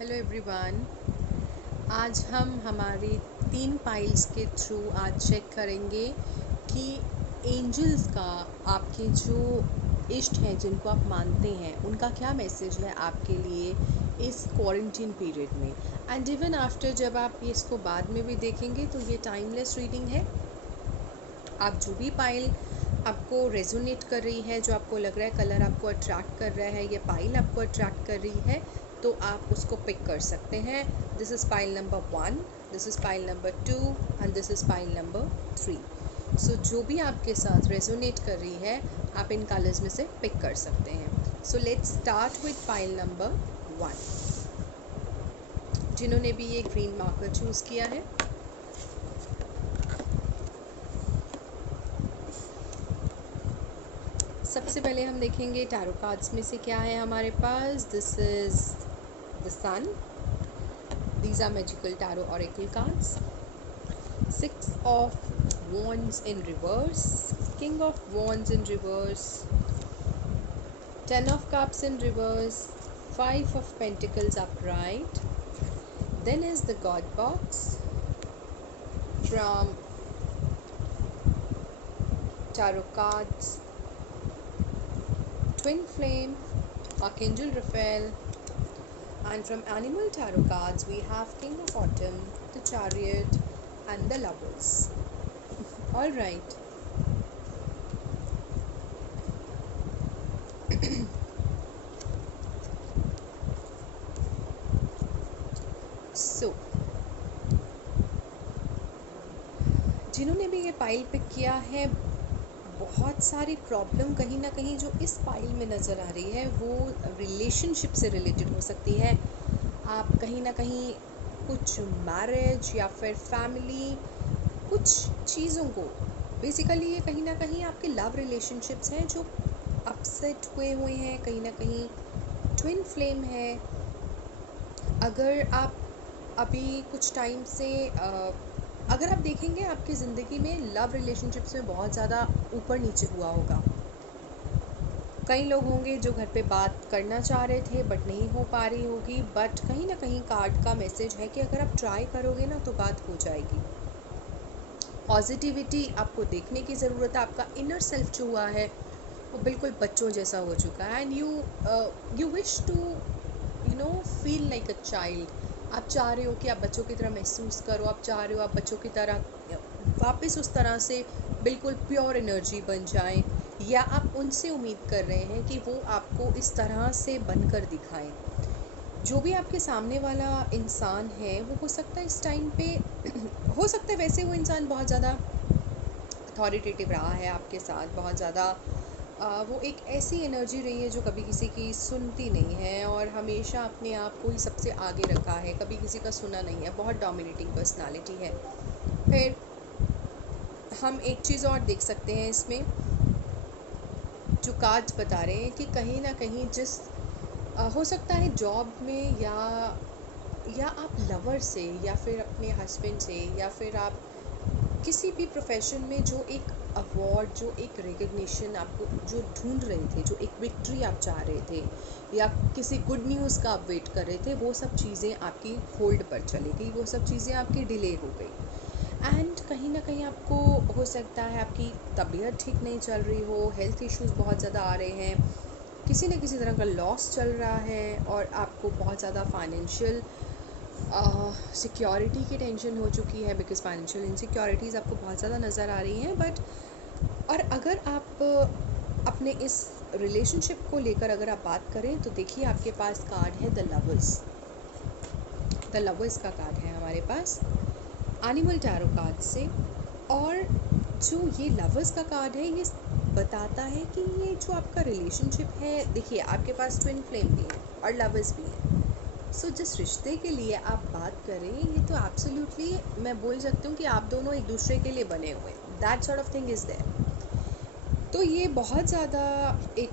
Hello everyone. आज हम हमारी 3 पाइल्स के थ्रू आज चेक करेंगे कि एंजल्स का आपके जो इष्ट हैं जिनको आप मानते हैं उनका क्या मैसेज है आपके लिए इस क्वारंटीन पीरियड में। एंड इवन आफ्टर जब आप इसको बाद में भी देखेंगे तो ये टाइमलेस रीडिंग है। आप जो भी पाइल आपको रेजोनेट कर रही है, जो आपको लग रहा है कलर आपको अट्रैक्ट कर रहा है, या पाइल आपको अट्रैक्ट कर रही है, तो आप उसको पिक कर सकते हैं। This is pile number 1, this is pile number 2 and this is pile number 3। सो जो भी आपके साथ रेजोनेट कर रही है आप इन कलर्स में से पिक कर सकते हैं। So let's start with pile number 1। जिन्होंने भी ये ग्रीन मार्कर चूज़ किया है, सबसे पहले हम देखेंगे टैरो कार्ड्स में से क्या है हमारे पास। This is the sun, these are magical tarot oracle cards. 6 of Wands in reverse, King of Wands in reverse, 10 of Cups in reverse, 5 of Pentacles upright. Then is the God box from Tarot cards, Twin Flame, Archangel Raphael, and from Animal Tarot cards we have King of Autumn, the Chariot and the Lovers. All right. So जिन्होंने भी ये pile pick किया है, बहुत सारी problem कहीं ना कहीं जो इस पाइल में नज़र आ रही है वो रिलेशनशिप से रिलेटेड हो सकती है। आप कहीं ना कहीं कुछ मैरिज या फिर फैमिली कुछ चीज़ों को, बेसिकली ये कहीं ना कहीं आपके लव रिलेशनशिप्स हैं जो अपसेट हुए हैं, कहीं ना कहीं ट्विन फ्लेम है। अगर आप अभी कुछ टाइम से अगर आप देखेंगे आपकी ज़िंदगी में लव रिलेशनशिप्स में बहुत ज़्यादा ऊपर नीचे हुआ होगा। कई लोग होंगे जो घर पे बात करना चाह रहे थे बट नहीं हो पा रही होगी, बट कहीं ना कहीं कार्ड का मैसेज है कि अगर आप ट्राई करोगे ना तो बात हो जाएगी। पॉजिटिविटी आपको देखने की ज़रूरत है। आपका इनर सेल्फ जो हुआ है वो बिल्कुल बच्चों जैसा हो चुका है and you wish to feel like a child. आप चाह रहे हो कि आप बच्चों की तरह महसूस करो, आप चाह रहे हो आप बच्चों की तरह वापस उस तरह से बिल्कुल प्योर एनर्जी बन जाएं, या आप उनसे उम्मीद कर रहे हैं कि वो आपको इस तरह से बनकर दिखाएं। जो भी आपके सामने वाला इंसान है वो हो सकता है इस टाइम पे हो सकता है वैसे वो इंसान बहुत ज़्यादा अथॉरिटेटिव रहा है आपके साथ, बहुत ज़्यादा वो एक ऐसी एनर्जी रही है जो कभी किसी की सुनती नहीं है और हमेशा अपने आप को ही सबसे आगे रखा है, कभी किसी का सुना नहीं है, बहुत डोमिनेटिंग पर्सनालिटी है। फिर हम एक चीज़ और देख सकते हैं इसमें, जो कार्ड्स बता रहे हैं कि कहीं ना कहीं जिस हो सकता है जॉब में या आप लवर से या फिर अपने हस्बैंड से या फिर आप किसी भी प्रोफेशन में जो एक अवार्ड, जो एक रिकग्निशन आपको जो ढूंढ रहे थे, जो एक विक्ट्री आप चाह रहे थे या किसी गुड न्यूज़ का आप वेट कर रहे थे, वो सब चीज़ें आपकी होल्ड पर चली गई, वो सब चीज़ें आपकी डिले हो गई। एंड कहीं ना कहीं आपको हो सकता है आपकी तबीयत ठीक नहीं चल रही हो, हेल्थ इश्यूज़ बहुत ज़्यादा आ रहे हैं, किसी न किसी तरह का लॉस चल रहा है और आपको बहुत ज़्यादा फाइनेंशियल सिक्योरिटी की टेंशन हो चुकी है, बिकॉज़ फाइनेंशियल इनसिक्योरिटीज़ आपको बहुत ज़्यादा नज़र आ रही हैं। बट और अगर आप अपने इस रिलेशनशिप को लेकर अगर आप बात करें तो देखिए आपके पास कार्ड है द लवर्स। द लवर्स का कार्ड है हमारे पास एनिमल टैरो कार्ड से। और जो ये लवर्स का कार्ड है ये बताता है कि ये जो आपका रिलेशनशिप है, देखिए आपके पास ट्विन फ्लेम भी है और लवर्स भी है। सो जिस रिश्ते के लिए आप बात करें ये तो एब्सोल्युटली मैं बोल सकती हूँ कि आप दोनों एक दूसरे के लिए बने हुए, that sort of thing is there. तो ये बहुत ज़्यादा एक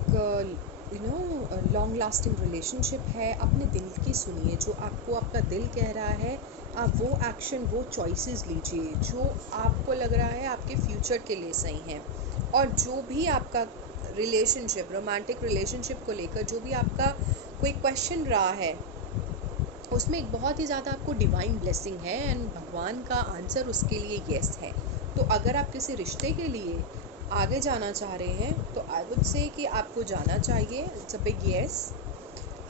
लॉन्ग लास्टिंग रिलेशनशिप है। अपने दिल की सुनिए, जो आपको आपका दिल कह रहा है आप वो एक्शन, वो चॉइसेस लीजिए जो आपको लग रहा है आपके फ्यूचर के लिए सही हैं। और जो भी आपका रिलेशनशिप, रोमांटिक रिलेशनशिप को लेकर जो भी आपका कोई क्वेश्चन रहा है उसमें एक बहुत ही ज़्यादा आपको डिवाइन ब्लेसिंग है एंड भगवान का आंसर उसके लिए येस है। तो अगर आप किसी रिश्ते के लिए आगे जाना चाह रहे हैं तो आई वुड से कि आपको जाना चाहिए, it's a big yes.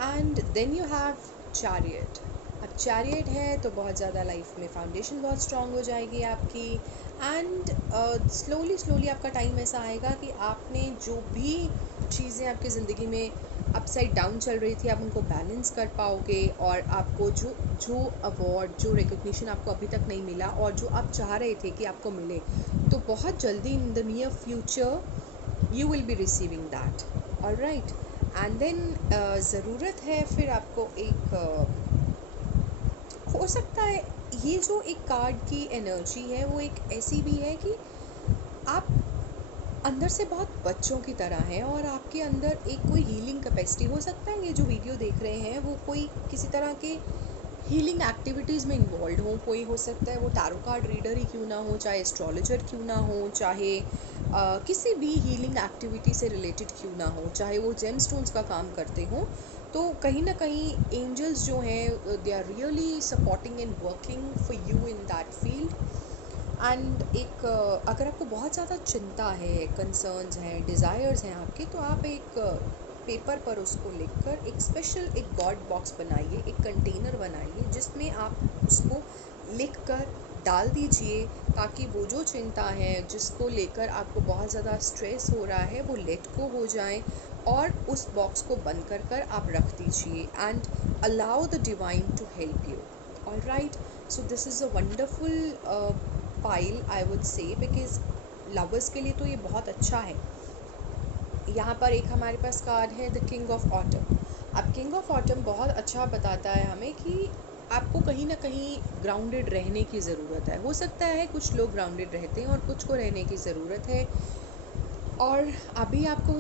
And then you have chariot. अब चैरियट है तो बहुत ज़्यादा लाइफ में फाउंडेशन बहुत स्ट्रांग हो जाएगी आपकी। एंड स्लोली स्लोली आपका टाइम ऐसा आएगा कि आपने जो भी चीज़ें आपकी ज़िंदगी में अपसाइड डाउन चल रही थी आप उनको बैलेंस कर पाओगे, और आपको जो जो अवार्ड जो रिकग्निशन आपको अभी तक नहीं मिला और जो आप चाह रहे थे कि आपको मिले, तो बहुत जल्दी in the near future you will be receiving that. Alright. And then ज़रूरत है फिर आपको एक हो सकता है ये जो एक कार्ड की एनर्जी है वो एक ऐसी भी है कि आप अंदर से बहुत बच्चों की तरह हैं और आपके अंदर एक कोई हीलिंग कैपेसिटी हो सकता है। ये जो वीडियो देख रहे हैं वो कोई किसी तरह के हीलिंग एक्टिविटीज़ में इन्वॉल्व हो, कोई हो सकता है वो टैरो कार्ड रीडर ही क्यों ना हो, चाहे एस्ट्रोलॉजर क्यों ना हो, चाहे किसी भी हीलिंग एक्टिविटी से रिलेटेड क्यों ना हो, चाहे वो जेम स्टोन्स का काम करते हों, तो कहीं ना कहीं एंजल्स जो हैं they are really supporting and working for you in that field. And एक अगर आपको बहुत ज़्यादा चिंता है, कंसर्न्स हैं, डिज़ायर्स हैं आपके, तो आप एक पेपर पर उसको लिखकर एक स्पेशल एक गॉड बॉक्स बनाइए, एक कंटेनर बनाइए जिसमें आप उसको लिखकर डाल दीजिए, ताकि वो जो चिंता है जिसको लेकर आपको बहुत ज़्यादा स्ट्रेस हो रहा है वो लेट को हो जाए, और उस बॉक्स को बंद कर आप रख दीजिए and allow the divine to help you. All right. So this is a wonderful pile I would say, because lovers के लिए तो ये बहुत अच्छा है। यहाँ पर एक हमारे पास कार्ड है द किंग ऑफ ऑटम। अब किंग ऑफ ऑटम बहुत अच्छा बताता है हमें कि आपको कहीं ना कहीं ग्राउंडेड रहने की ज़रूरत है। हो सकता है कुछ लोग ग्राउंडेड रहते हैं और कुछ को रहने की ज़रूरत है, और अभी आपको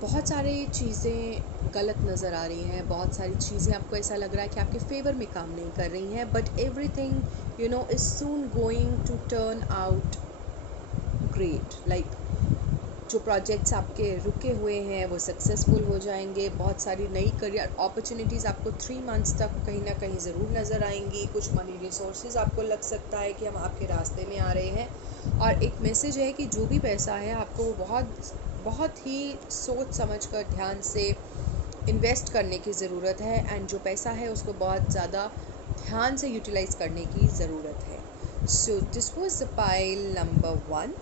बहुत सारी चीज़ें गलत नज़र आ रही हैं, बहुत सारी चीज़ें आपको ऐसा लग रहा है कि आपके फेवर में काम नहीं कर रही हैं, but everything you know is soon going to turn out great. Like जो प्रोजेक्ट्स आपके रुके हुए हैं वो सक्सेसफुल हो जाएंगे। बहुत सारी नई करियर अपॉर्चुनिटीज़ आपको 3 मंथ्स तक कहीं ना कहीं ज़रूर नज़र आएंगी। कुछ मनी रिसोर्सेज आपको लग सकता है कि हम आपके रास्ते में आ रहे हैं। और एक मैसेज है कि जो भी पैसा है आपको वो बहुत बहुत ही सोच समझ कर ध्यान से इन्वेस्ट करने की ज़रूरत है, एंड जो पैसा है उसको बहुत ज़्यादा ध्यान से यूटिलाइज़ करने की ज़रूरत है। So this was the pile number 1।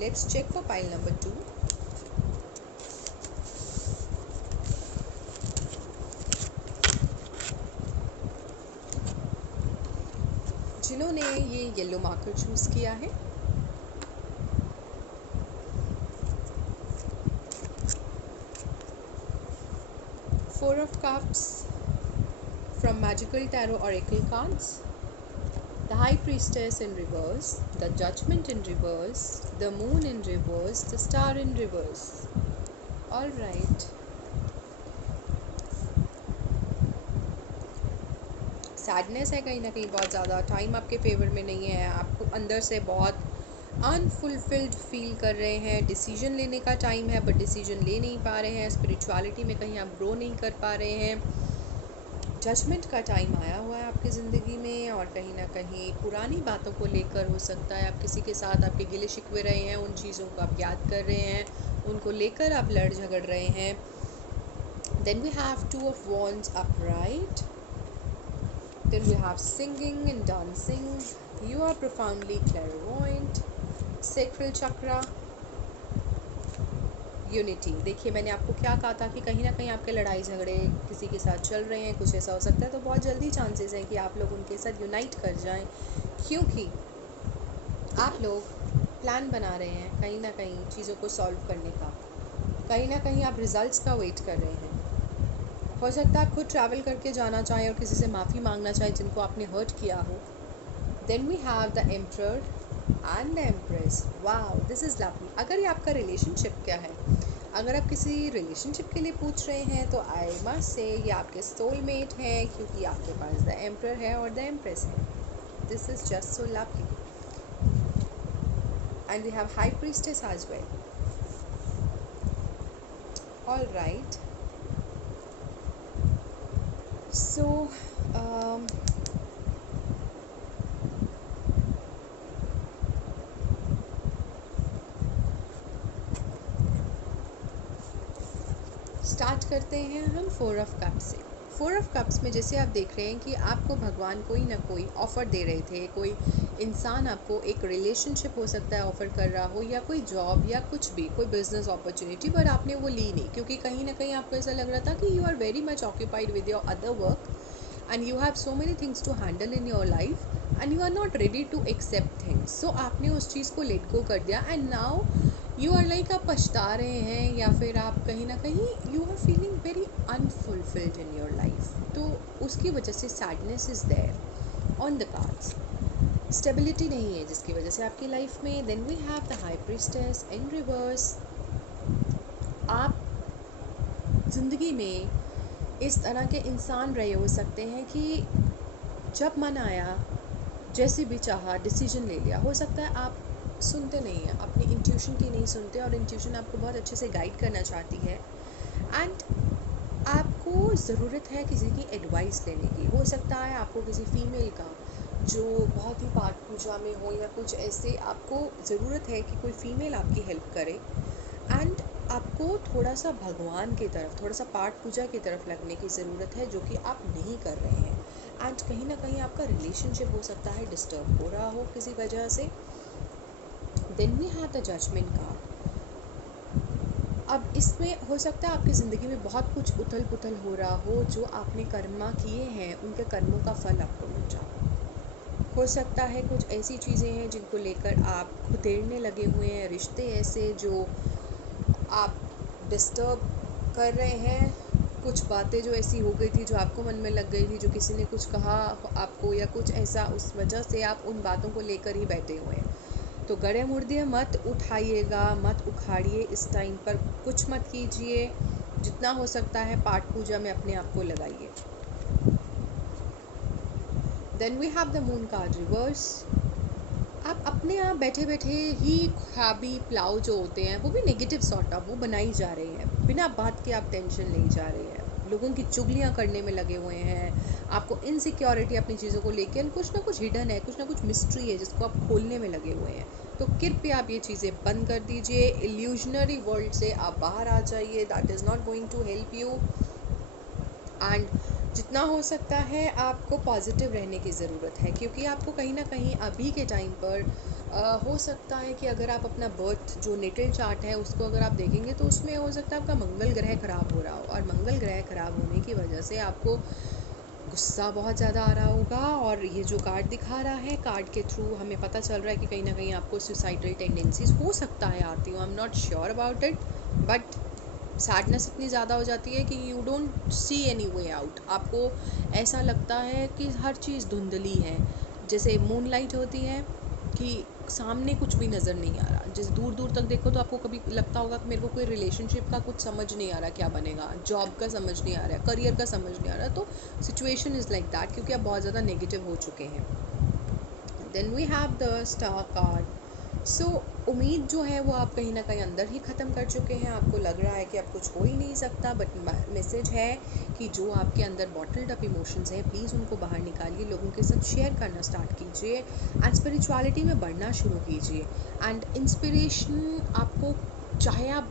Let's check for pile number 2। जिन्होंने ये येलो मार्कर चूज़ किया है, four of cups from magical tarot oracle cards, the high priestess in reverse, the judgment in reverse, the moon in reverse, the star in reverse. All right. Sadness है कहीं ना कहीं बहुत ज़्यादा, time आपके favour में नहीं है, आपको अंदर से बहुत अनफुलफिल्ड फील कर रहे हैं। डिसीजन लेने का टाइम है बट डिसीजन ले नहीं पा रहे हैं। स्पिरिचुअलिटी में कहीं आप ग्रो नहीं कर पा रहे हैं। जजमेंट का टाइम आया हुआ है आपकी ज़िंदगी में, और कहीं ना कहीं पुरानी बातों को लेकर हो सकता है आप किसी के साथ आपके गिले शिकवे रहे हैं, उन चीज़ों को आप याद कर रहे हैं, उनको लेकर आप लड़ झगड़ रहे हैं। Then we have two of wands upright, then we have singing and dancing, you are profoundly clairvoyant, sacral chakra, unity. देखिए मैंने आपको क्या कहा था कि कहीं ना कहीं आपके लड़ाई झगड़े किसी के साथ चल रहे हैं, कुछ ऐसा हो सकता है, तो बहुत जल्दी चांसेस हैं कि आप लोग उनके साथ यूनाइट कर जाएं, क्योंकि आप लोग प्लान बना रहे हैं कहीं ना कहीं चीज़ों को सॉल्व करने का। कहीं ना कहीं आप रिजल्ट्स का वेट कर रहे हैं। हो सकता है आप खुद ट्रैवल करके जाना चाहें और किसी से माफ़ी मांगना चाहें जिनको आपने हर्ट किया हो। Then we have the emperor and the empress. Wow, this is lovely. अगर ये आपका रिलेशनशिप क्या है, अगर आप किसी रिलेशनशिप के लिए पूछ रहे हैं, तो आई मस्ट से ये आपके सोलमेट हैं, क्योंकि आपके पास द एम्परर है और द एम्प्रेस है। This is just so lovely. And we have high priestess as well. All right. So start करते हैं हम 4 ऑफ कप्स से। 4 ऑफ कप्स में जैसे आप देख रहे हैं कि आपको भगवान कोई ना कोई ऑफ़र दे रहे थे, कोई इंसान आपको एक रिलेशनशिप हो सकता है ऑफ़र कर रहा हो, या कोई जॉब या कुछ भी, कोई बिजनेस अपॉर्चुनिटी, पर आपने वो ली नहीं क्योंकि कहीं ना कहीं आपको ऐसा लग रहा था कि you are very much occupied with your other work and you have so many things to handle in your life and you are not ready to accept things. So आपने उस चीज़ को लेट गो कर दिया and now you are like, आप पछता रहे हैं या फिर आप कहीं ना कहीं you are feeling very unfulfilled in your life. तो उसकी वजह से sadness is there on the cards. Stability नहीं है जिसकी वजह से आपकी लाइफ में। Then we have the high priestess in reverse. आप ज़िंदगी में इस तरह के इंसान रहे हो सकते हैं कि जब मन आया, जैसे भी चाहा, डिसीजन ले लिया। हो सकता है आप सुनते नहीं हैं, अपनी इंट्यूशन की नहीं सुनते, और इंट्यूशन आपको बहुत अच्छे से गाइड करना चाहती है एंड आपको ज़रूरत है किसी की एडवाइस लेने की। हो सकता है आपको किसी फीमेल का जो बहुत ही पाठ पूजा में हो या कुछ ऐसे, आपको ज़रूरत है कि कोई फीमेल आपकी हेल्प करे एंड आपको थोड़ा सा भगवान की तरफ, थोड़ा सा पाठ पूजा की तरफ लगने की ज़रूरत है, जो कि आप नहीं कर रहे हैं। एंड कहीं ना कहीं आपका रिलेशनशिप हो सकता है डिस्टर्ब हो रहा हो किसी वजह से। Then we have the judgement card. अब इसमें हो सकता है आपकी ज़िंदगी में बहुत कुछ उथल पुथल हो रहा हो, जो आपने कर्मा किए हैं उनके कर्मों का फल आपको मिल जाए। हो सकता है कुछ ऐसी चीज़ें हैं जिनको लेकर आप खुदेड़ने लगे हुए हैं, रिश्ते ऐसे जो आप डिस्टर्ब कर रहे हैं, कुछ बातें जो ऐसी हो गई थी जो आपको मन में लग गई थी, जो किसी ने कुछ कहा आपको या कुछ ऐसा, उस वजह से आप उन बातों को लेकर ही बैठे हुए हैं। तो गड़े मुर्दे मत उठाइएगा, मत उखाड़िए, इस टाइम पर कुछ मत कीजिए। जितना हो सकता है पाठ पूजा में अपने आप को लगाइए। Then we have the moon card reverse. आप अपने आप बैठे बैठे ही ख्वाबी प्लाव जो होते हैं, वो भी नेगेटिव सॉर्ट ऑफ वो बनाई जा रहे हैं। बिना बात के आप टेंशन ले जा रहे हैं, लोगों की चुगलियाँ करने में लगे हुए हैं। आपको इनसिक्योरिटी अपनी चीज़ों को लेकर, कुछ ना कुछ हिडन है, कुछ ना कुछ मिस्ट्री है जिसको आप खोलने में लगे हुए हैं। तो कृपया आप ये चीज़ें बंद कर दीजिए। इल्यूजनरी वर्ल्ड से आप बाहर आ जाइए। That is not going to help you. And जितना हो सकता है आपको पॉजिटिव रहने की ज़रूरत है, क्योंकि आपको कहीं ना कहीं अभी के टाइम पर हो सकता है कि अगर आप अपना बर्थ जो नेटल चार्ट है उसको अगर आप देखेंगे तो उसमें हो सकता है आपका मंगल ग्रह ख़राब हो रहा हो, और मंगल ग्रह ख़राब होने की वजह से आपको गुस्सा बहुत ज़्यादा आ रहा होगा। और ये जो कार्ड दिखा रहा है, कार्ड के थ्रू हमें पता चल रहा है कि कहीं ना कहीं आपको सुसाइडल टेंडेंसीज हो सकता है आती हो। I am not sure about it, but sadness इतनी ज़्यादा हो जाती है कि you don't see any way out. आपको ऐसा लगता है कि हर चीज़ धुंधली है, जैसे मूनलाइट होती है कि सामने कुछ भी नज़र नहीं आ रहा। जैसे दूर दूर तक देखो तो आपको कभी लगता होगा कि मेरे को कोई रिलेशनशिप का कुछ समझ नहीं आ रहा, क्या बनेगा, जॉब का समझ नहीं आ रहा, करियर का समझ नहीं आ रहा। तो सिचुएशन इज़ लाइक दैट, क्योंकि आप बहुत ज़्यादा नेगेटिव हो चुके हैं। Then we have the star card. So उम्मीद जो है वो आप कहीं ना कहीं अंदर ही ख़त्म कर चुके हैं। आपको लग रहा है कि अब कुछ हो ही नहीं सकता, बट मैसेज है कि जो आपके अंदर बॉटल्ड अप इमोशंस हैं, प्लीज़ उनको बाहर निकालिए, लोगों के साथ शेयर करना स्टार्ट कीजिए एंड स्पिरिचुअलिटी में बढ़ना शुरू कीजिए। एंड इंस्पिरेशन आपको, चाहे आप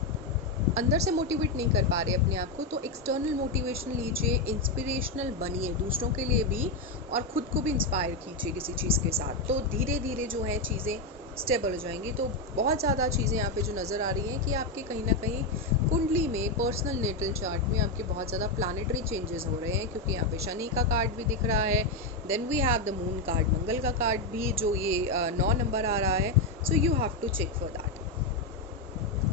अंदर से मोटिवेट नहीं कर पा रहे अपने आप को, तो एक्सटर्नल मोटिवेशन लीजिए, इंस्पिरेशनल बनिए दूसरों के लिए भी, और ख़ुद को भी इंस्पायर कीजिए किसी चीज़ के साथ। तो धीरे धीरे जो है चीज़ें स्टेबल हो जाएंगी। तो बहुत ज़्यादा चीज़ें यहाँ पे जो नज़र आ रही हैं कि आपके कहीं ना कहीं कुंडली में, पर्सनल नेटल चार्ट में आपके बहुत ज़्यादा प्लानिटरी चेंजेस हो रहे हैं, क्योंकि यहाँ पे शनि का कार्ड भी दिख रहा है। Then we have the moon card, Mangal का कार्ड भी जो ये 9 नंबर आ रहा है। So you have to check for that.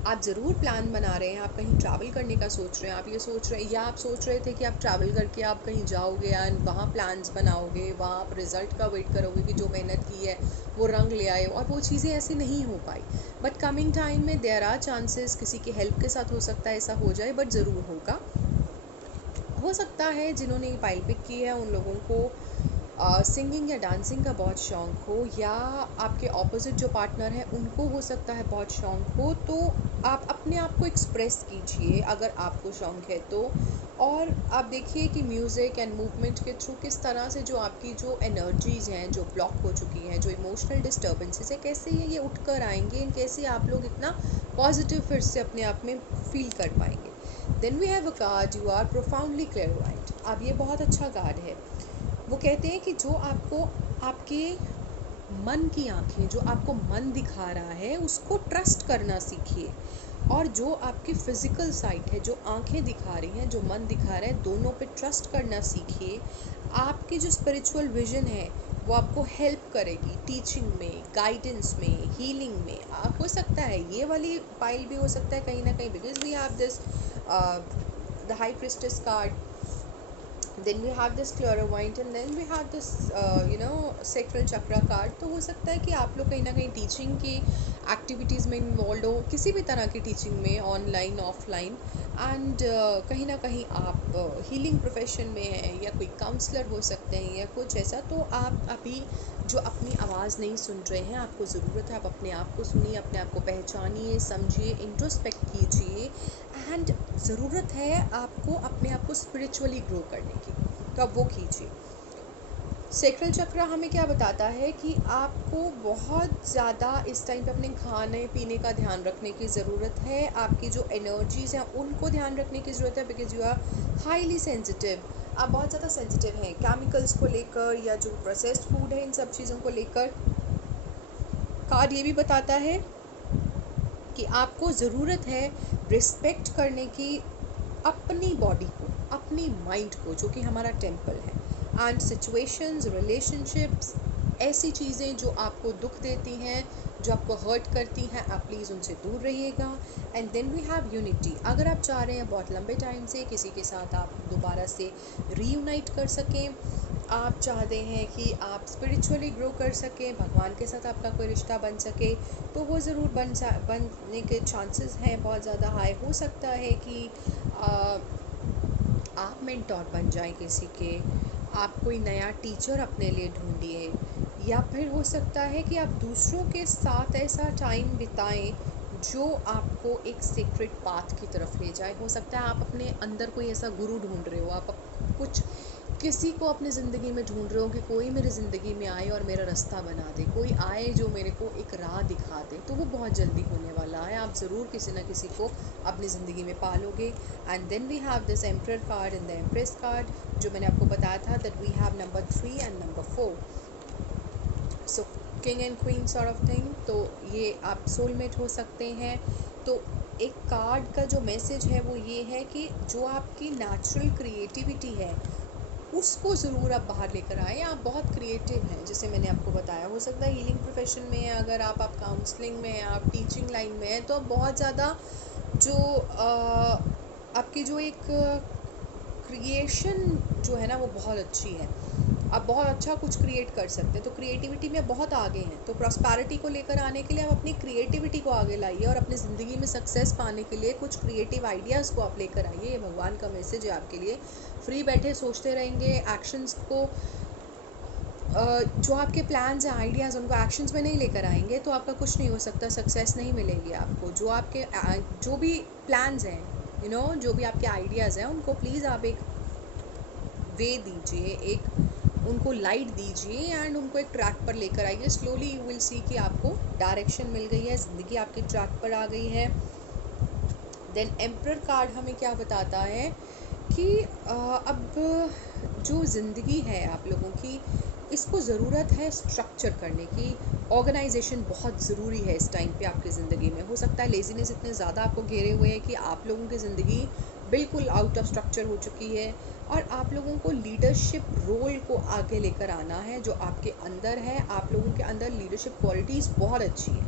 आप ज़रूर प्लान बना रहे हैं, आप कहीं ट्रैवल करने का सोच रहे हैं, आप ये सोच रहे हैं या आप सोच रहे थे कि आप ट्रैवल करके आप कहीं जाओगे एंड वहाँ प्लान्स बनाओगे, वहाँ आप रिज़ल्ट का वेट करोगे कि जो मेहनत की है वो रंग ले आए, और वो चीज़ें ऐसी नहीं हो पाई। बट कमिंग टाइम में देयर आर चांसेस, किसी की हेल्प के साथ हो सकता है ऐसा हो जाए, बट ज़रूर होगा। हो सकता है जिन्होंने ये पाइल पिक की है उन लोगों को सिंगिंग या डांसिंग का बहुत शौक़ हो, या आपके ऑपोजिट जो पार्टनर है उनको हो सकता है बहुत शौक़ हो। तो आप अपने आप को एक्सप्रेस कीजिए अगर आपको शौक़ है तो। और आप देखिए कि म्यूज़िक एंड मूवमेंट के थ्रू किस तरह से जो आपकी जो एनर्जीज़ हैं जो ब्लॉक हो चुकी हैं, जो इमोशनल डिस्टर्बेंसेस है, कैसे ये उठ कर आएंगे एंड कैसे आप लोग इतना पॉजिटिव फिर से अपने आप में फील कर पाएंगे। Then we have a card, you are profoundly clairvoyant. अब ये बहुत अच्छा कार्ड है। वो कहते हैं कि जो आपको आपके मन की आंखें, जो आपको मन दिखा रहा है उसको ट्रस्ट करना सीखिए, और जो आपकी फिजिकल साइट है, जो आंखें दिखा रही हैं, जो मन दिखा रहा है, दोनों पे ट्रस्ट करना सीखिए। आपकी जो स्पिरिचुअल विजन है वो आपको हेल्प करेगी टीचिंग में, गाइडेंस में, हीलिंग में। हो सकता है ये वाली पाइल भी हो सकता है कहीं ना कहीं, because we have this the high priestess card, then we have this clairvoyant, and then we have this sacral chakra card। तो हो सकता है कि आप लोग कहीं ना कहीं टीचिंग की एक्टिविटीज़ में इन्वॉल्व हो, किसी भी तरह की टीचिंग में, ऑनलाइन ऑफलाइन, एंड कहीं ना कहीं आप हीलिंग प्रोफेशन में हैं या कोई काउंसलर हो सकते हैं या कुछ ऐसा। तो आप अभी जो अपनी आवाज़ नहीं सुन रहे हैं, आपको ज़रूरत है आप अपने आप को सुनिए, अपने आप को पहचानिए, समझिए, इंट्रोस्पेक्ट कीजिए, एंड ज़रूरत है आपको अपने आप को स्पिरिचुअली ग्रो करने की, तो आप वो कीजिए। सेक्रल चक्र हमें क्या बताता है कि आपको बहुत ज़्यादा इस टाइम पे अपने खाने पीने का ध्यान रखने की ज़रूरत है, आपकी जो एनर्जीज़ हैं उनको ध्यान रखने की ज़रूरत है, because you are highly sensitive. आप बहुत ज़्यादा सेंसिटिव हैं केमिकल्स को लेकर या जो प्रोसेस्ड फूड है, इन सब चीज़ों को लेकर। कार्ड ये भी बताता है कि आपको ज़रूरत है रिस्पेक्ट करने की अपनी बॉडी को, अपनी माइंड को, जो कि हमारा टेम्पल है, एंड सिचुएशंस, रिलेशनशिप्स, ऐसी चीज़ें जो आपको दुख देती हैं, जो आपको हर्ट करती हैं, आप प्लीज़ उनसे दूर रहिएगा। And then we have unity. अगर आप चाह रहे हैं बहुत लंबे टाइम से किसी के साथ आप दोबारा से रीयूनाइट कर सकें, आप चाहते हैं कि आप स्पिरिचुअली ग्रो कर सकें, भगवान के साथ आपका कोई रिश्ता बन सके, तो वो ज़रूर बनने के चांसेस हैं बहुत ज़्यादा हाई। हो सकता है कि आप मेंटोर बन जाएं किसी के, आप कोई नया टीचर अपने लिए ढूंढिए, या फिर हो सकता है कि आप दूसरों के साथ ऐसा टाइम बिताएं जो आपको एक सीक्रेट पाथ की तरफ ले जाए। हो सकता है आप अपने अंदर कोई ऐसा गुरु ढूंढ रहे हो, आप कुछ किसी को अपनी ज़िंदगी में ढूंढ रहे हो कि कोई मेरी ज़िंदगी में आए और मेरा रास्ता बना दे, कोई आए जो मेरे को एक राह दिखा दे। तो वो बहुत जल्दी होने वाला है, आप ज़रूर किसी ना किसी को अपनी ज़िंदगी में पालोगे। And then we have this emperor card and the empress card, जो मैंने आपको बताया था that we have number 3 and number 4, so king and queen sort of thing. तो ये आप सोलमेट हो सकते हैं। तो एक कार्ड का जो मैसेज है वो ये है कि जो आपकी नेचुरल क्रिएटिविटी है उसको ज़रूर आप बाहर लेकर आएँ। आप बहुत क्रिएटिव हैं, जैसे मैंने आपको बताया। हो सकता है हीलिंग प्रोफेशन में है, अगर आप काउंसलिंग में हैं, आप टीचिंग लाइन में हैं, तो आप बहुत ज़्यादा जो आपकी जो एक क्रिएशन जो है ना वो बहुत अच्छी है, आप बहुत अच्छा कुछ क्रिएट कर सकते हैं। तो क्रिएटिविटी में बहुत आगे हैं। तो प्रॉस्पेरिटी को लेकर आने के लिए आप अपनी क्रिएटिविटी को आगे लाइए, और अपनी ज़िंदगी में सक्सेस पाने के लिए कुछ क्रिएटिव आइडियाज़ को आप लेकर आइए। ये भगवान का मैसेज है आपके लिए। फ्री बैठे सोचते रहेंगे, एक्शंस को जो आपके प्लान्स हैं, आइडियाज़, उनको एक्शंस में नहीं लेकर आएंगे तो आपका कुछ नहीं हो सकता, सक्सेस नहीं मिलेगी आपको। जो आपके जो भी प्लान्स हैं, जो भी आपके आइडियाज़ हैं, उनको प्लीज़ आप एक वे दीजिए, एक उनको लाइट दीजिए, एंड उनको एक ट्रैक पर लेकर आइए। स्लोली यू विल सी कि आपको डायरेक्शन मिल गई है, ज़िंदगी आपके ट्रैक पर आ गई है। देन एम्परर कार्ड हमें क्या बताता है कि अब जो ज़िंदगी है आप लोगों की, इसको ज़रूरत है स्ट्रक्चर करने की। ऑर्गेनाइजेशन बहुत ज़रूरी है इस टाइम पे आपकी ज़िंदगी में। हो सकता है लेज़ीनेस इतने ज़्यादा आपको घेरे हुए हैं कि आप लोगों की ज़िंदगी बिल्कुल आउट ऑफ स्ट्रक्चर हो चुकी है, और आप लोगों को लीडरशिप रोल को आगे लेकर आना है जो आपके अंदर है। आप लोगों के अंदर लीडरशिप क्वालिटीज़ बहुत अच्छी है,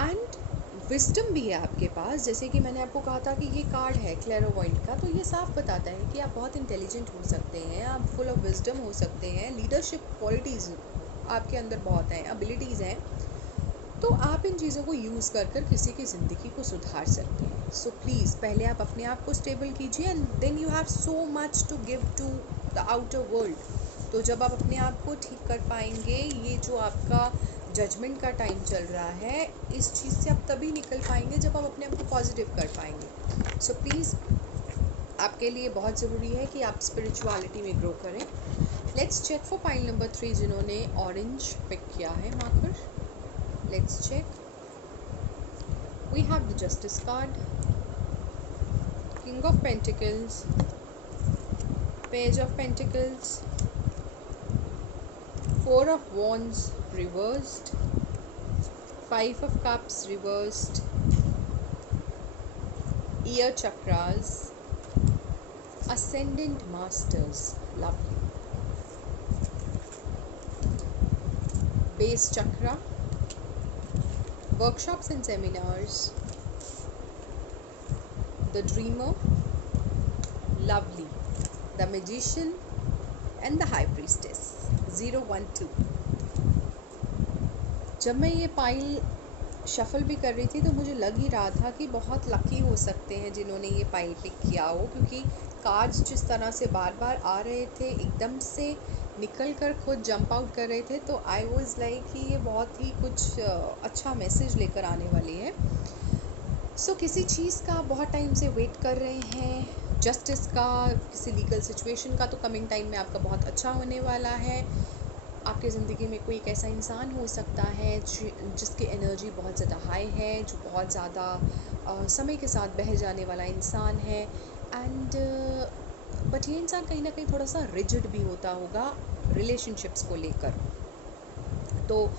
एंड विस्डम भी है आपके पास। जैसे कि मैंने आपको कहा था कि ये कार्ड है क्लेरोवॉइंट का, तो ये साफ बताता है कि आप बहुत इंटेलिजेंट हो सकते हैं, आप फुल ऑफ विस्डम हो सकते हैं, लीडरशिप क्वालिटीज़ आपके अंदर बहुत हैं, एबिलिटीज़ हैं। तो आप इन चीज़ों को यूज़ कर कर किसी की ज़िंदगी को सुधार सकते हैं। सो प्लीज़ पहले आप अपने आप को स्टेबल कीजिए, and then you have so much to give to the outer world. तो जब आप अपने आप को ठीक कर पाएंगे, ये जो आपका जजमेंट का टाइम चल रहा है, इस चीज़ से आप तभी निकल पाएंगे जब आप अपने आप को पॉजिटिव कर पाएंगे। सो प्लीज़ आपके लिए बहुत ज़रूरी है कि आप स्पिरिचुअलिटी में ग्रो करें। Let's check for pile number 3 जिन्होंने ऑरेंज पिक किया है marker. Let's check. We have the justice card, king of pentacles, page of pentacles, four of wands reversed, five of cups reversed, ear chakras, ascendant masters, lovely, base chakra, workshops and seminars, the dreamer, lovely, the magician and the high priestess, 012। जब मैं ये pile shuffle भी कर रही थी तो मुझे लग ही रहा था कि बहुत लकी हो सकते हैं जिन्होंने ये पाइल पिक किया हो, क्योंकि कार्ड्स जिस तरह से बार बार आ रहे थे, एकदम से निकल कर खुद जंप आउट कर रहे थे, तो आई वाज लाइक कि ये बहुत ही कुछ अच्छा मैसेज लेकर आने वाली है। सो किसी चीज़ का बहुत टाइम से वेट कर रहे हैं, जस्टिस का, किसी लीगल सिचुएशन का, तो कमिंग टाइम में आपका बहुत अच्छा होने वाला है। आपकी ज़िंदगी में कोई एक ऐसा इंसान हो सकता है जिसकी एनर्जी बहुत ज़्यादा हाई है, जो बहुत ज़्यादा समय के साथ बह जाने वाला इंसान है, एंड बट ये इंसान कहीं ना कहीं थोड़ा सा रिजिड भी होता होगा रिलेशनशिप्स को लेकर। तो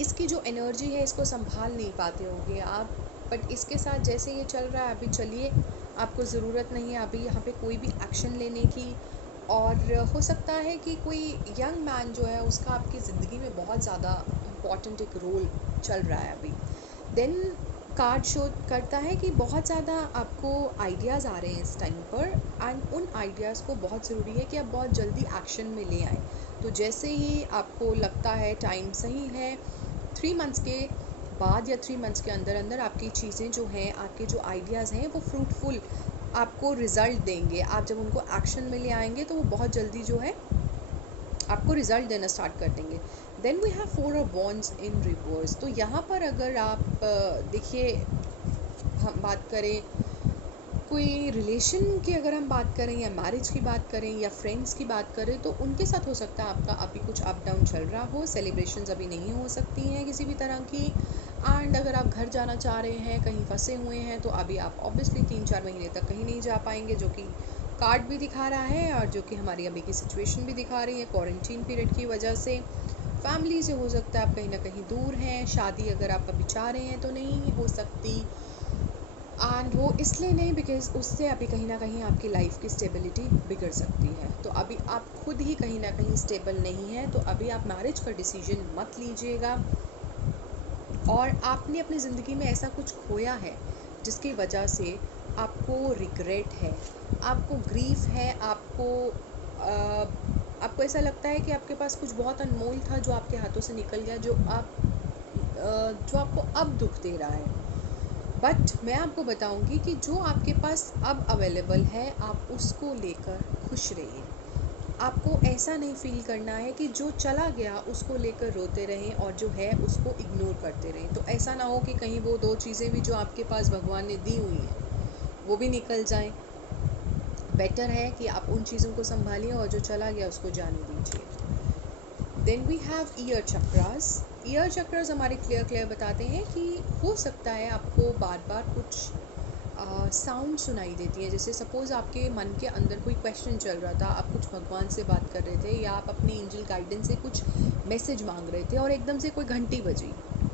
इसकी जो एनर्जी है इसको संभाल नहीं पाते होंगे आप, बट इसके साथ जैसे ये चल रहा है अभी चलिए, आपको ज़रूरत नहीं है अभी यहाँ पे कोई भी एक्शन लेने की। और हो सकता है कि कोई यंग मैन जो है उसका आपकी ज़िंदगी में बहुत ज़्यादा इम्पॉर्टेंट एक रोल चल रहा है अभी। देन कार्ड शो करता है कि बहुत ज़्यादा आपको आइडियाज़ आ रहे हैं इस टाइम पर, एंड उन आइडियाज़ को बहुत ज़रूरी है कि आप बहुत जल्दी एक्शन में ले आएँ। तो जैसे ही आपको लगता है टाइम सही है, 3 मंथ्स के बाद या 3 मंथ्स के अंदर अंदर आपकी चीज़ें जो हैं, आपके जो आइडियाज़ हैं वो फ्रूटफुल आपको रिज़ल्ट देंगे। आप जब उनको एक्शन में ले आएंगे तो वो बहुत जल्दी जो है आपको रिज़ल्ट देना स्टार्ट कर देंगे। Then we have 4 of wands in reverse. तो यहाँ पर अगर आप देखिए, हम बात करें कोई रिलेशन की, अगर हम बात करें या मैरिज की बात करें या फ्रेंड्स की बात करें, तो उनके साथ हो सकता है आपका अभी कुछ अप डाउन चल रहा हो, सेलिब्रेशंस अभी नहीं हो सकती हैं किसी भी तरह की। एंड अगर आप घर जाना चाह रहे हैं, कहीं फंसे हुए हैं, तो अभी आप ऑब्वियसली 3-4 महीने तक कहीं नहीं जा पाएंगे, जो कि कार्ड भी दिखा रहा है और जो कि हमारी अभी की सिचुएशन भी दिखा रही है क्वारंटीन पीरियड की वजह से। फैमिली से हो सकता है आप कहीं ना कहीं दूर हैं, शादी अगर आप अभी चाह रहे हैं तो नहीं हो सकती, एंड वो इसलिए नहीं बिकॉज उससे अभी कहीं ना कहीं आपकी लाइफ की स्टेबिलिटी बिगड़ सकती है। तो अभी आप खुद ही कहीं ना कहीं स्टेबल नहीं हैं, तो अभी आप मैरिज का डिसीजन मत लीजिएगा। और आपने अपनी ज़िंदगी में ऐसा कुछ खोया है जिसकी वजह से आपको रिग्रेट है, आपको ग्रीफ है, आपको ऐसा लगता है कि आपके पास कुछ बहुत अनमोल था जो आपके हाथों से निकल गया, जो आपको अब दुख दे रहा है। बट मैं आपको बताऊंगी कि जो आपके पास अब अवेलेबल है आप उसको लेकर खुश रहिए। आपको ऐसा नहीं फील करना है कि जो चला गया उसको लेकर रोते रहें और जो है उसको इग्नोर करते रहें। तो ऐसा ना हो कि कहीं वो 2 चीज़ें भी जो आपके पास भगवान ने दी हुई हैं वो भी निकल जाएं। बेटर है कि आप उन चीज़ों को संभालिए और जो चला गया उसको जाने दीजिए। Then we have ear chakras. Ear chakras हमारे क्लियर बताते हैं कि हो सकता है आपको बार बार कुछ साउंड सुनाई देती है। जैसे सपोज़ आपके मन के अंदर कोई क्वेश्चन चल रहा था, आप कुछ भगवान से बात कर रहे थे या आप अपने एंजल गाइडेंस से कुछ मैसेज मांग रहे थे और एकदम से कोई घंटी बजी,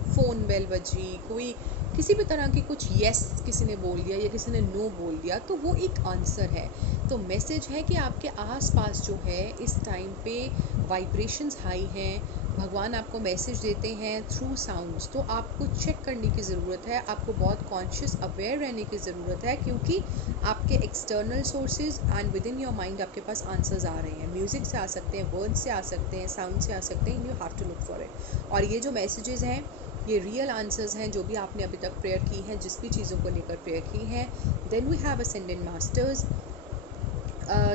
फ़ोन बेल बजी, कोई किसी भी तरह की कुछ येस किसी ने बोल दिया या किसी ने नो बोल दिया, तो वो एक आंसर है। तो मैसेज है कि आपके आसपास जो है इस टाइम पे वाइब्रेशंस हाई हैं, भगवान आपको मैसेज देते हैं थ्रू साउंड्स। तो आपको चेक करने की ज़रूरत है, आपको बहुत कॉन्शियस अवेयर रहने की ज़रूरत है, क्योंकि आपके external sources and with in your mind आपके पास आंसर्स आ रहे हैं। म्यूज़िक से आ सकते हैं, वर्ड से आ सकते हैं, साउंड से आ सकते हैं, you have to look for it. और ये जो मैसेजेस हैं ये रियल आंसर्स हैं जो भी आपने अभी तक प्रेयर की हैं, जिस भी चीज़ों को लेकर प्रेयर की हैं। Then we have ascendant masters.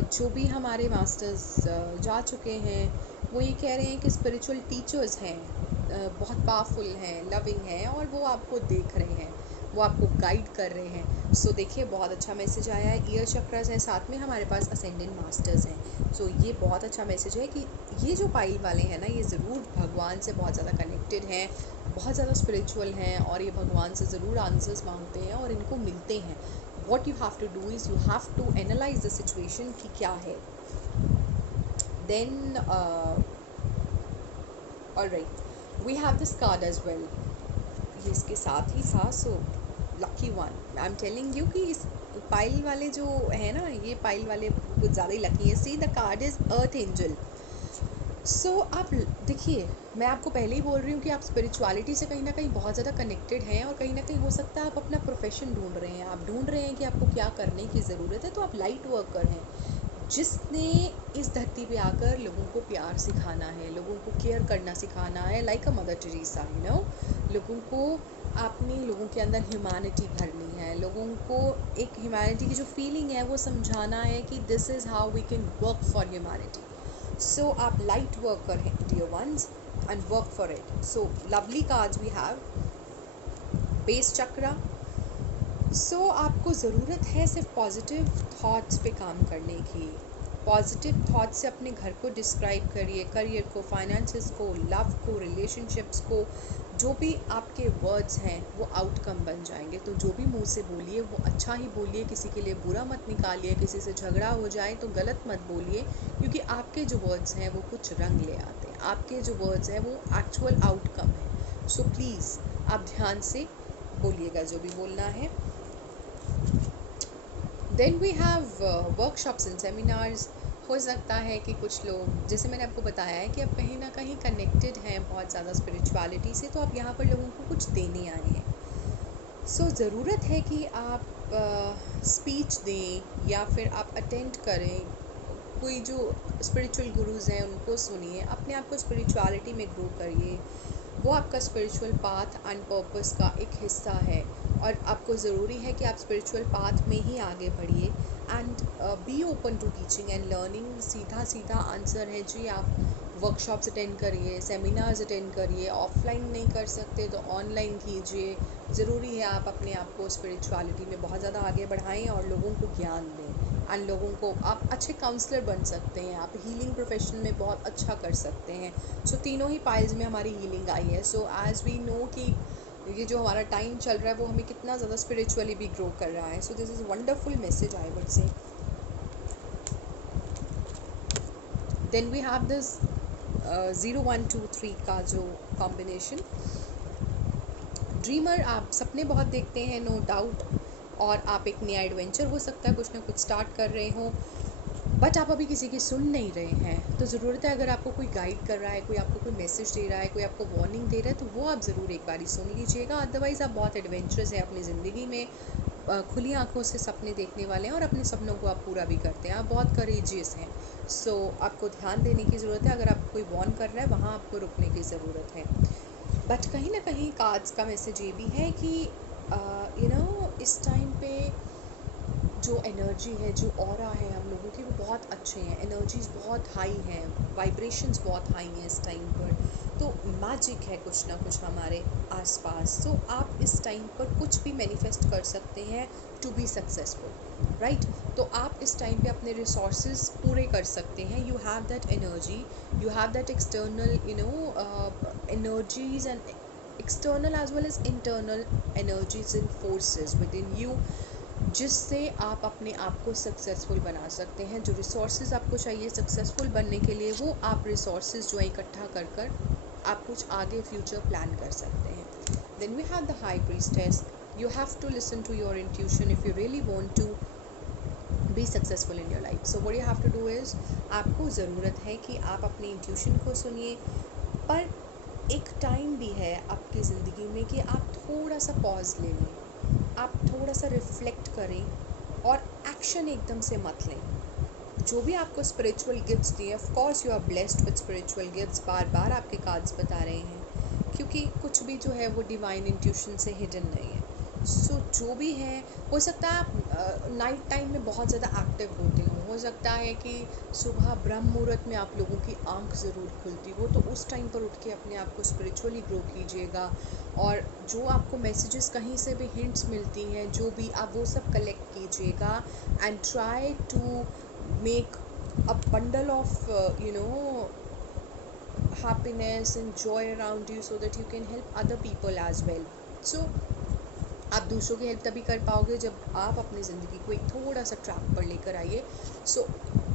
जो भी हमारे मास्टर्स जा चुके हैं वो ये कह रहे हैं कि स्पिरिचुअल टीचर्स हैं, बहुत पावरफुल हैं, लविंग हैं और वो आपको देख रहे हैं। वो आपको गाइड कर रहे हैं। सो देखिए बहुत अच्छा मैसेज आया है। ईयर चक्रास हैं, साथ में हमारे पास असेंडेंट मास्टर्स हैं। सो ये बहुत अच्छा मैसेज है कि ये जो पाइल वाले हैं ना, ये ज़रूर भगवान से बहुत ज़्यादा कनेक्टेड हैं, बहुत ज़्यादा स्पिरिचुअल हैं, और ये भगवान से ज़रूर आंसर्स मांगते हैं और इनको मिलते हैं। What you have to do is you have to analyse the situation कि क्या है। Then alright, we have this card as well. ये इसके साथ ही था। So lucky one, I am telling you कि इस पाइल वाले जो है ना, ये पाइल वाले कुछ ज़्यादा ही लकी है। See the card is earth angel. So आप देखिए, मैं आपको पहले ही बोल रही हूँ कि आप स्पिरिचुअलिटी से कहीं ना कहीं बहुत ज़्यादा कनेक्टेड हैं, और कहीं ना कहीं हो सकता है आप अपना प्रोफेशन ढूंढ रहे हैं, आप ढूंढ रहे हैं कि आपको क्या करने की ज़रूरत है। तो आप लाइट वर्कर हैं, जिसने इस धरती पे आकर लोगों को प्यार सिखाना है, लोगों को केयर करना सिखाना है, like a mother Teresa, you know. लोगों को अपने लोगों के अंदर ह्यूमैनिटी भरनी है, लोगों को एक ह्यूमैनिटी की जो फीलिंग है वो समझाना है कि this is how we can work for humanity. So आप लाइट वर्कर हैं dear ones, and work for it. So lovely cards we have base chakra. So आपको ज़रूरत है सिर्फ पॉजिटिव थॉट्स पे काम करने की। पॉजिटिव थॉट्स से अपने घर को डिस्क्राइब करिए, करियर को, फाइनेंसेस को, लव को, रिलेशनशिप्स को। जो भी आपके वर्ड्स हैं वो आउटकम बन जाएंगे। तो जो भी मुंह से बोलिए वो अच्छा ही बोलिए, किसी के लिए बुरा मत निकालिए। किसी से झगड़ा हो जाए तो गलत मत बोलिए, क्योंकि आपके जो वर्ड्स हैं वो कुछ रंग ले आते हैं, आपके जो वर्ड्स हैं वो एक्चुअल आउटकम है। सो प्लीज़ आप ध्यान से बोलिएगा जो भी बोलना है। Then we have workshops and seminars. हो सकता है कि कुछ लोग, जैसे मैंने आपको बताया है कि आप कहीं ना कहीं कनेक्टेड हैं बहुत ज़्यादा स्पिरिचुअलिटी से, तो आप यहाँ पर लोगों को कुछ देने आए हैं। सो ज़रूरत है कि आप स्पीच दें या फिर आप अटेंड करें। कोई जो स्पिरिचुअल गुरुज़ हैं उनको सुनिए, अपने आप को स्पिरिचुअलिटी में ग्रो करिए। वो आपका स्पिरिचुअल पाथ एंड पर्पस का एक हिस्सा है, और आपको ज़रूरी है कि आप स्पिरिचुअल पाथ में ही आगे बढ़िए। And be open to teaching and learning. सीधा सीधा आंसर है जी, आप वर्कशॉप्स अटेंड करिए, सेमिनार्स अटेंड करिए। ऑफलाइन नहीं कर सकते तो ऑनलाइन कीजिए। ज़रूरी है आप अपने आप को स्पिरिचुअलिटी में बहुत ज़्यादा आगे बढ़ाएं और लोगों को ज्ञान दें। एंड लोगों को, आप अच्छे काउंसलर बन सकते हैं, आप हीलिंग प्रोफेशन में बहुत अच्छा कर सकते हैं। सो तीनों ही पाइल्स में हमारी हीलिंग आई है। सो एज वी नो कि ये जो हमारा टाइम चल रहा है वो हमें कितना ज़्यादा स्पिरिचुअली भी ग्रो कर रहा है। So this is wonderful message I would say. Then we have this 0 1 2 3 का जो कॉम्बिनेशन। ड्रीमर, आप सपने बहुत देखते हैं नो डाउट, और आप एक नया एडवेंचर हो सकता है कुछ ना कुछ स्टार्ट कर रहे हो, बट आप अभी किसी की सुन नहीं रहे हैं। तो ज़रूरत है, अगर आपको कोई गाइड कर रहा है, कोई आपको कोई मैसेज दे रहा है, कोई आपको वार्निंग दे रहा है, तो वो आप ज़रूर एक बारी सुन लीजिएगा। अदरवाइज़ आप बहुत एडवेंचरस हैं अपनी ज़िंदगी में, खुली आंखों से सपने देखने वाले हैं और अपने सपनों को आप पूरा भी करते हैं, आप बहुत करेजियस हैं। सो आपको ध्यान देने की ज़रूरत है। अगर आपको कोई वार्न कर रहा है, वहाँ आपको रुकने की ज़रूरत है। बट कहीं ना कहीं कार्ड्स का मैसेज ये भी है कि यू नो इस टाइम पे जो एनर्जी है, जो ऑरा है हम लोगों की, वो बहुत अच्छे हैं। एनर्जीज़ बहुत हाई हैं, वाइब्रेशंस बहुत हाई हैं इस टाइम पर। तो मैजिक है कुछ ना कुछ हमारे आसपास। तो आप इस टाइम पर कुछ भी मैनिफेस्ट कर सकते हैं टू बी सक्सेसफुल, राइट। तो आप इस टाइम पे अपने रिसोर्सेज पूरे कर सकते हैं। You have that energy, you have that external you know energies, and external as well as internal energies and forces within you, जिससे आप अपने आप को सक्सेसफुल बना सकते हैं। जो रिसोर्सेज आपको चाहिए सक्सेसफुल बनने के लिए, वो आप रिसोर्सेज जो है इकट्ठा कर कर आप कुछ आगे फ्यूचर प्लान कर सकते हैं। Then we have the high priestess. You have to listen to your intuition if you really want to be successful in your life. So what you have to do is, आपको ज़रूरत है कि आप अपनी intuition को सुनिए, पर एक टाइम भी है आपकी ज़िंदगी में कि आप थोड़ा सा पॉज ले लें, आप थोड़ा सा रिफ्लेक्ट करें और एक्शन एकदम से मत लें। जो भी आपको स्पिरिचुअल गिफ्ट्स दिए, of course you are blessed with spiritual gifts, बार बार आपके कार्ड्स बता रहे हैं, क्योंकि कुछ भी जो है वो डिवाइन इंट्यूशन से हिडन नहीं है। सो जो भी है, हो सकता है आप नाइट टाइम में बहुत ज़्यादा एक्टिव होते हो हो सकता है कि सुबह ब्रह्म मुहूर्त में आप लोगों की आंख ज़रूर खुलती हो, तो उस टाइम पर उठ के अपने आप को स्पिरिचुअली ग्रो कीजिएगा। और जो आपको मैसेजेस कहीं से भी हिंट्स मिलती हैं, जो भी आप वो सब कलेक्ट कीजिएगा and try to make a bundle of happiness and joy around you so that you can help other people as well. So आप दूसरों की हेल्प तभी कर पाओगे जब आप अपनी ज़िंदगी को एक थोड़ा सा ट्रैक पर लेकर आइए। सो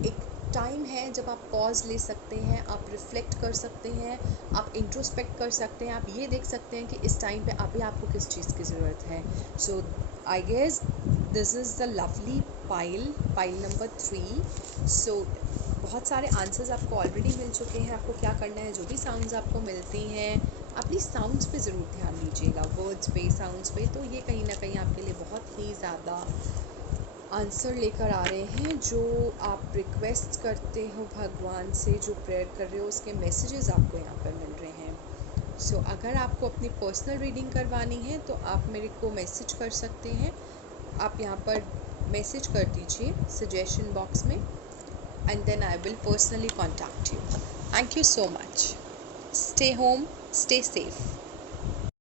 एक टाइम है जब आप पॉज ले सकते हैं, आप रिफ्लेक्ट कर सकते हैं, आप इंट्रोस्पेक्ट कर सकते हैं, आप ये देख सकते हैं कि इस टाइम पे अभी आपको किस चीज़ की ज़रूरत है। So I guess this is the lovely pile number 3। So बहुत सारे आंसर्स आपको ऑलरेडी मिल चुके हैं। आपको क्या करना है, जो भी साउंड्स आपको मिलती हैं अपनी साउंड्स पे ज़रूर ध्यान दीजिएगा, वर्ड्स पे, साउंड्स पे। तो ये कहीं ना कहीं आपके लिए बहुत ही ज़्यादा आंसर लेकर आ रहे हैं। जो आप रिक्वेस्ट करते हो भगवान से, जो प्रेयर कर रहे हो, उसके मैसेजेस आपको यहाँ पर मिल रहे हैं। सो अगर आपको अपनी पर्सनल रीडिंग करवानी है तो आप मेरे को मैसेज कर सकते हैं। आप यहाँ पर मैसेज कर दीजिए सजेशन बॉक्स में and then I will personally contact you. Thank you so much. Stay home, stay safe.